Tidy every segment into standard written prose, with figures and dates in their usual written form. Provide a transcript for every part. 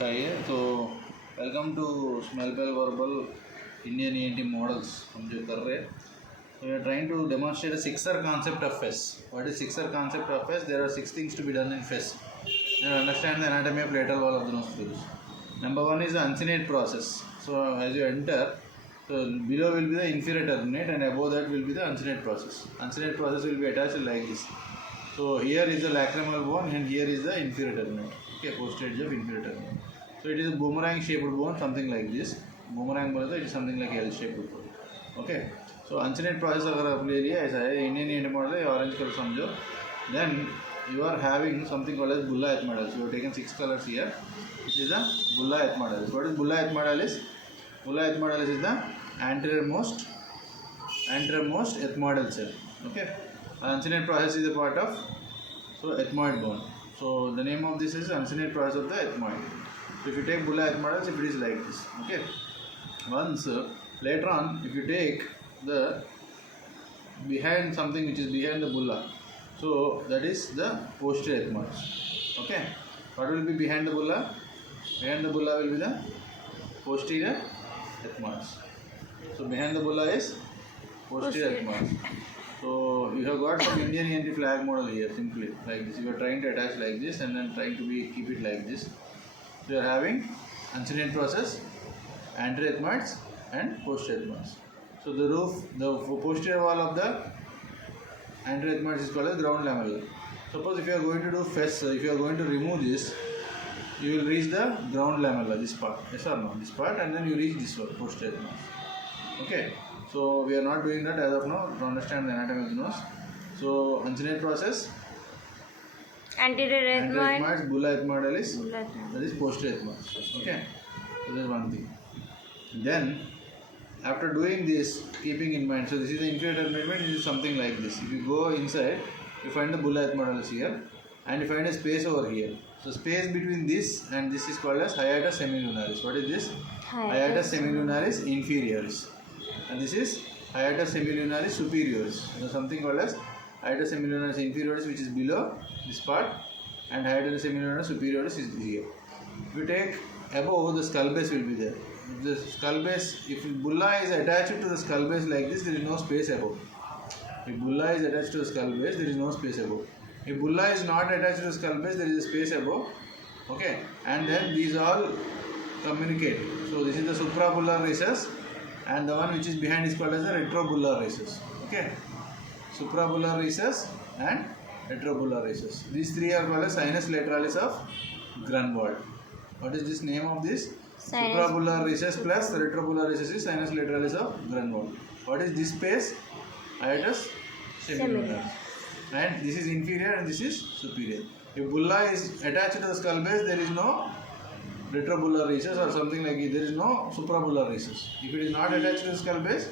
Hi, so welcome to Smell-Bell-Verbal Indian ENT models from the career. So we are trying to demonstrate a sixer concept of FES. What is sixer concept of FES? There are 6 things to be done in FES. You understand the anatomy of lateral wall of the nostrils. Number 1 is the uncinate process. So as you enter, so below will be the inferior turbinate and above that will be the uncinate process. Uncinate process will be attached like this. So here is the lacrimal bone and here is the inferior turbinate. Okay, posterior edge of inferior turbinate. So it is a boomerang shaped bone, something like this. Boomerang bone, it is something like L shaped bone. Okay. So uncinate process अगर आप ले लिया ऐसा है Indian ENT model है orange color समझो. Then you are having something called as bulla ethmoidalis. You have taken 6 colors here. This is the bulla ethmoidalis. What is bulla ethmoidalis? Bulla ethmoidalis is the anteriormost ethmoidal cell. Okay. Uncinate process is a part of ethmoid bone. So the name of this is uncinate process of the ethmoid. So if you take bulla ethmoidalis, it is like this. Okay. Once later on, if you take the behind something which is behind the bulla, so that is the posterior ethmoids. Okay. What will be behind the bulla? Behind the bulla will be the posterior ethmoids. So behind the bulla is posterior ethmoids. So you have got some Indian ENT flag model here, simply like this. You are trying to attach like this and then trying to keep it like this. So you are having uncinate process, anterior ethmoids and posterior ethmoids. So the posterior wall of the anterior ethmoids is called as ground lamella. Suppose if you are going to do FES, if you are going to remove this, you will reach the ground lamella, this part, yes or no, this part, and then you reach this one, posterior ethmoids. Okay. So we are not doing that as of now to understand the anatomy of the nose. So uncinate process, anterior ethmoid, bulla ethmoidalis, that is posterior ethmoids. Okay, so that is one thing. Then after doing this, keeping in mind, so this is the inferior turbinate, this is something like this. If you go inside, you find the bulla ethmoidalis here, and you find a space over here. So space between this and this is called as hiatus semilunaris. What is this? Hiatus semilunaris inferioris. And this is hiatus semilunaris superioris. So something called as hiatus semilunaris inferioris, which is below this part, and hiatus semilunaris superioris is here. If you take above, the skull base will be there. The skull base, if bulla is attached to the skull base like this, there is no space above. If bulla is attached to the skull base, there is no space above. If bulla is not attached to the skull base, there is a space above. Okay, and then these all communicate. So this is the suprabullar recess, and the one which is behind is called as the retrobullar recess. Okay, suprabullar recess and retrobullar recess. These three are called as sinus lateralis of Grunwald. What is this name of this? Suprabullar recess plus retrobullar recess is sinus lateralis of Grunwald. What is this space? Hiatus semilunaris. And this is inferior and this is superior. If bulla is attached to the skull base, there is no retrobullar recess or something like it. There is no suprabullar recess. If it is not attached to the skull base,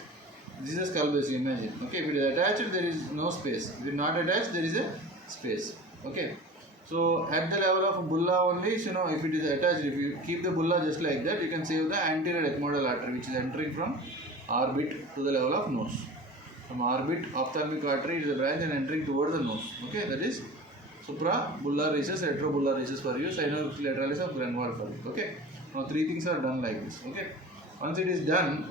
this is a skull base, imagine. Okay, if it is attached, there is no space. If it is not attached, there is a space. Okay. So at the level of bulla only, if it is attached, if you keep the bulla just like that, you can save the anterior ethmoidal artery, which is entering from orbit to the level of nose. From orbit, ophthalmic artery is a branch and entering towards the nose. Okay, that is suprabullar recess, retrobullar recess for you, sinus lateralis of Grunwald for you. Okay, now 3 things are done like this. Okay, once it is done,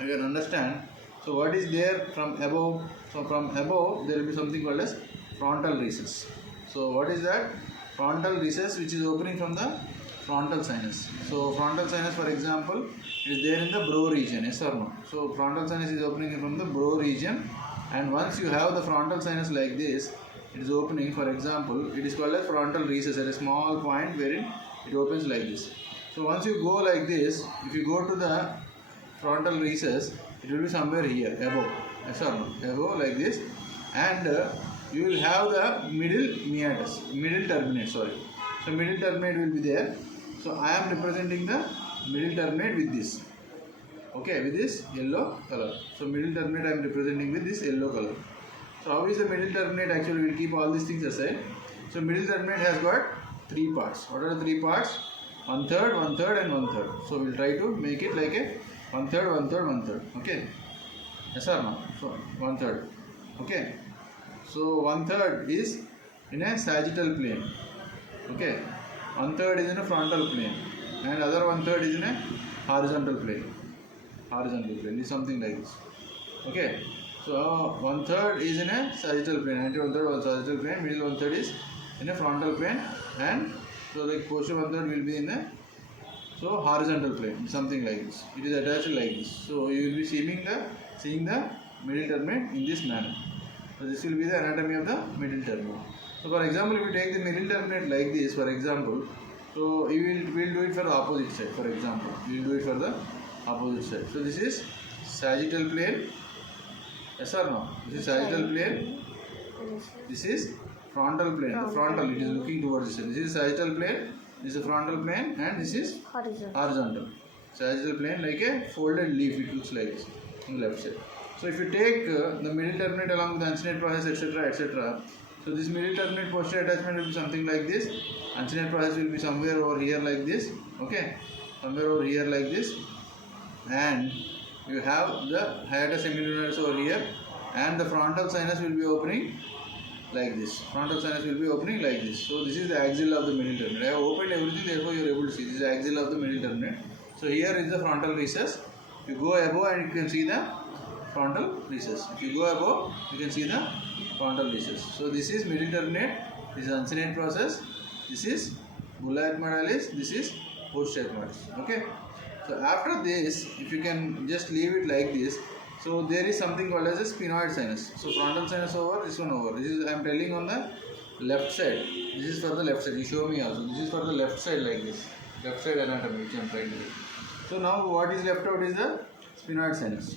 you can understand. So what is there from above? So from above, there will be something called as frontal recess. So what is that? Frontal recess, which is opening from the frontal sinus. So frontal sinus, for example, is there in the brow region, yes or no? So frontal sinus is opening from the brow region, and once you have the frontal sinus like this, it is opening, for example, it is called as frontal recess at a small point wherein it opens like this. So once you go like this, if you go to the frontal recess, it will be somewhere here, above, yes or no? Above like this, and you will have the middle turbinate, sorry. So middle turbinate will be there. So I am representing the middle turbinate with this. Okay, with this yellow color. So middle turbinate I am representing with this yellow color. So how is the middle turbinate? Actually, we will keep all these things aside. So middle turbinate has got 3 parts. What are the 3 parts? 1/3, 1/3 and 1/3. So we will try to make it like a 1/3, 1/3, 1/3. Okay. Yes or no? So 1/3. Okay. So 1/3 is in a sagittal plane. Okay. one third is in a frontal plane, and other one third is in a horizontal plane. Horizontal plane is something like this. Okay. So one third is in a sagittal plane, anterior one third was sagittal plane, middle one third is in a frontal plane, and so the posterior one third will be in a horizontal plane, something like this. It is attached like this. So you will be seeing the middle terminate in this manner. So this will be the anatomy of the middle terminate. So for example, if you take the middle terminate like this, for example, so we will do it for the opposite side. For example, we will do it for the opposite side. So this is sagittal plane. Yes or no? This is sagittal plane. This is frontal plane. The frontal, it is looking towards this side. This is sagittal plane. This is frontal plane, and this is horizontal. Sagittal plane like a folded leaf. It looks like this on the left side. So if you take the middle terminate along with the uncinate process, etc., etc. So this middle terminate posterior attachment will be something like this. Uncinate process will be somewhere over here like this. Okay, somewhere over here like this, and you have the hiatus semilunaris over here, and the frontal sinus will be opening like this. Frontal sinus will be opening like this. So this is the axilla of the middle terminate. I have opened everything, therefore you are able to see. This is the axilla of the middle terminate. So here is the frontal recess. You go above and you can see the frontal recess. If you go above, you can see the frontal recess. So this is middle terminate. This is uncinate process. This is bulla ethmoidalis. This is posterior ethmoidalis. Okay. So after this, if you can just leave it like this. So there is something called as a sphenoid sinus. So frontal sinus over, this one over. This is, I am telling, on the left side. This is for the left side. You show me also. This is for the left side like this. Left side anatomy which I am trying to do. So now what is left out is the sphenoid sinus.